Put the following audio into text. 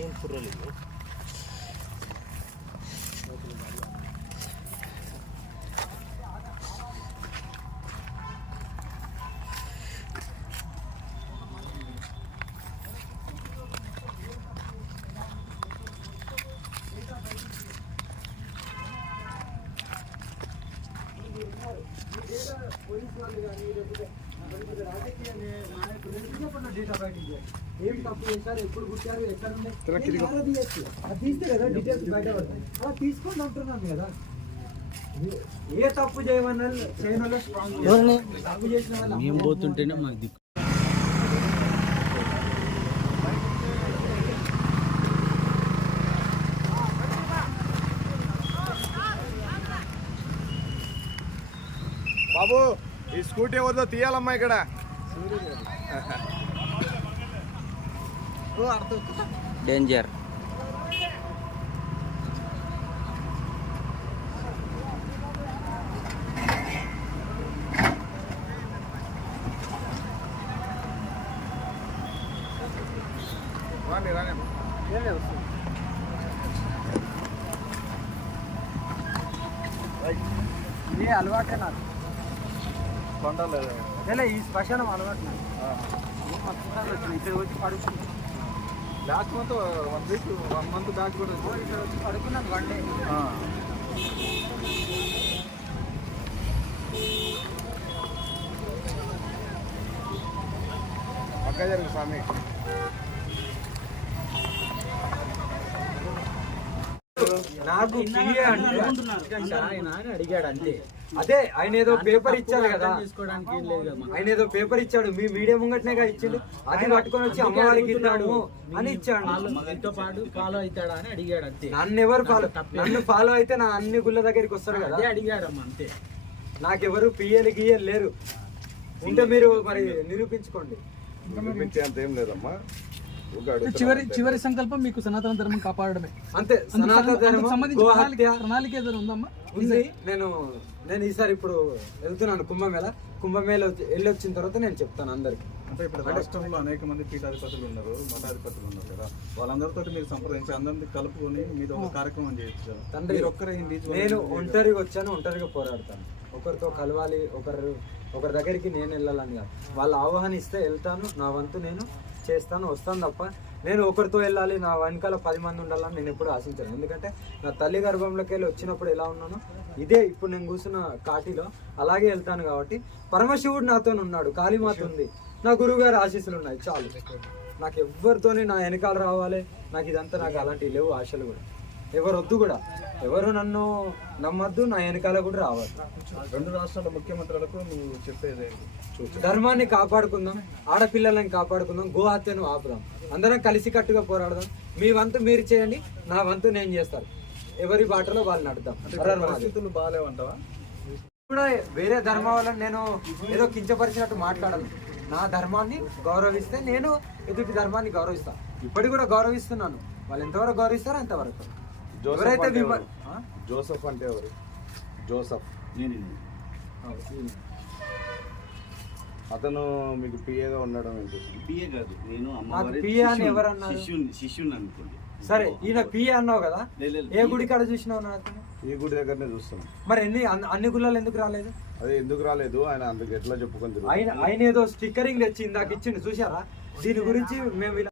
ఏం కుర్రలేదు. ఏం తప్పు చేశారు, ఎప్పుడు పుట్టారు, ఎక్కడ తీస్తే కదా డీటెయిల్స్ బయట పడతాయి. అలా తీసుకొని అంటున్నాను కదా. ఏ తప్పు చేయమన్నా చేయడంలో తప్పు చేసిన వాళ్ళు మేము పోతుంటేనే మాకు దిక్కు. బాబు ఈ స్కూటీ ఎవరిదో తీయాలమ్మా ఇక్కడ. డేంజర్. రాని రాని ఇదే అలవాటే నాకు. కొండలేదు ఈ శ్మశానం అలవాటు నాకు. ఇక్కడ వచ్చి పడుకున్నాను. Last month 1 week 1 month back కూడా ఇక్కడ వచ్చి పడుకున్నాను 1 డే. పక్క జరిగింది స్వామి. నాకు ఆయన అడిగాడు అంతే. అదే ఆయన ఏదో పేపర్ ఇచ్చాడు కదా, తీసుకోవడానికి ఏం లేదు కదా. ఆయన ఏదో పేపర్ ఇచ్చాడు, మీ మీడియా ముంగట్నేగా ఇచ్చిండు. అది పట్టుకొని వచ్చి అమ్మవారికి ఇద్దాము అని ఇచ్చాడు. మనతో పాటు ఫాలో అవుతాడా అని అడిగాడు అంతే. నన్ను ఎవరు నన్ను ఫాలో అయితే నా అన్ని గుళ్ళ దగ్గరికి వస్తారు కదా. అదే అడిగాడమ్మా అంతే. నాకెవరు పియ్యలు గియ్యలు లేరు. ఉంటే మీరు మరి నిరూపించుకోండి. అంత ఏం లేదమ్మా. చివరి సంకల్పం మీకు సనాతన ధర్మం కాపాడడమే అంతే. సనాతన ధర్మం ప్రణాళిక ఏదైనా ఉందమ్మా? ఉంది. నేను ఈసారి ఇప్పుడు వెళ్తున్నాను కుంభమేళ వెళ్ళి వచ్చిన తర్వాత నేను చెప్తాను అందరికి. అంటే ఇప్పుడు రాష్ట్రంలో అనేక మంది పీఠాధిపతులు ఉన్నారు, మఠాధిపతులు ఉన్నారు కదా, వాళ్ళందరితో మీరు సంప్రదించి అందరినీ కలుపుకొని మీరు ఒక కార్యక్రమం చేయొచ్చు. తండ్రి నేను ఒంటరిగా వచ్చాను, ఒంటరిగా పోరాడతాను. ఒకరితో కలవాలి, ఒకరి దగ్గరికి నేను వెళ్ళాలని కాదు. వాళ్ళు ఆహ్వానిస్తే వెళ్తాను, నా వంతు నేను చేస్తాను, వస్తాను తప్ప నేను ఒకరితో వెళ్ళాలి, నా వెనకాల 10 మంది ఉండాలని నేను ఎప్పుడు ఆశించాను. ఎందుకంటే నా తల్లి గర్భంలోకి వెళ్ళి వచ్చినప్పుడు ఎలా ఉన్నానో ఇదే ఇప్పుడు నేను కూర్చున్న కాటిలో అలాగే వెళ్తాను. కాబట్టి పరమశివుడు నాతో ఉన్నాడు, కాళీమాత ఉంది, నా గురువు గారి ఆశీస్సులు ఉన్నాయి, చాలు. నాకు ఎవరితోని నా వెనకాల రావాలి, నాకు ఇదంతా, నాకు అలాంటివి లేవు ఆశలు కూడా. ఎవరు వద్దు కూడా, ఎవరు నన్ను నమ్మద్దు, నా వెనకాల కూడా రావాలి. 2 రాష్ట్రాల ముఖ్యమంత్రులకు నువ్వు చెప్పేది ధర్మాన్ని కాపాడుకుందాం, ఆడపిల్లలని కాపాడుకుందాం, గోహత్యను ఆపుదాం, అందరం కలిసికట్టుగా పోరాడదాం. మీ వంతు మీరు చేయండి, నా వంతు నేను చేస్తాను. ఎవరి బాటలో వాళ్ళు నడుద్దాం. పరిస్థితులు బాగాలేవంటావా? కూడా వేరే ధర్మం వాళ్ళని నేను ఏదో కించపరిచినట్టు మాట్లాడను. నా ధర్మాన్ని గౌరవిస్తే నేను ఎదుటి ధర్మాన్ని గౌరవిస్తాను. ఇప్పటికి కూడా గౌరవిస్తున్నాను. వాళ్ళు ఎంతవరకు గౌరవిస్తారో అంతవరకు. ఎవరైతే జోసఫ్ అంటే ఎవరు? జోసఫ్ అతను మీకు పిఏగా ఉండడం ఏంటి? పిఏ కాదు, నేను పిఏ అని ఎవరన్నారు? శిష్యుని అనుకోండి. సరే, ఈయన పిఏ అన్నావు కదా, ఏ గుడి కాడ చూసినావు? నాకు ఈ గుడి దగ్గరనే చూస్తున్నాం. మరి అన్ని గుళ్ళలు ఎందుకు రాలేదు? అదే ఎందుకు రాలేదు ఆయన అందుకు ఎట్లా చెప్పుకుంది. ఆయన ఏదో స్టిక్కరింగ్ తెచ్చి ఇందాక ఇచ్చిండు, చూసారా? దీని గురించి మేము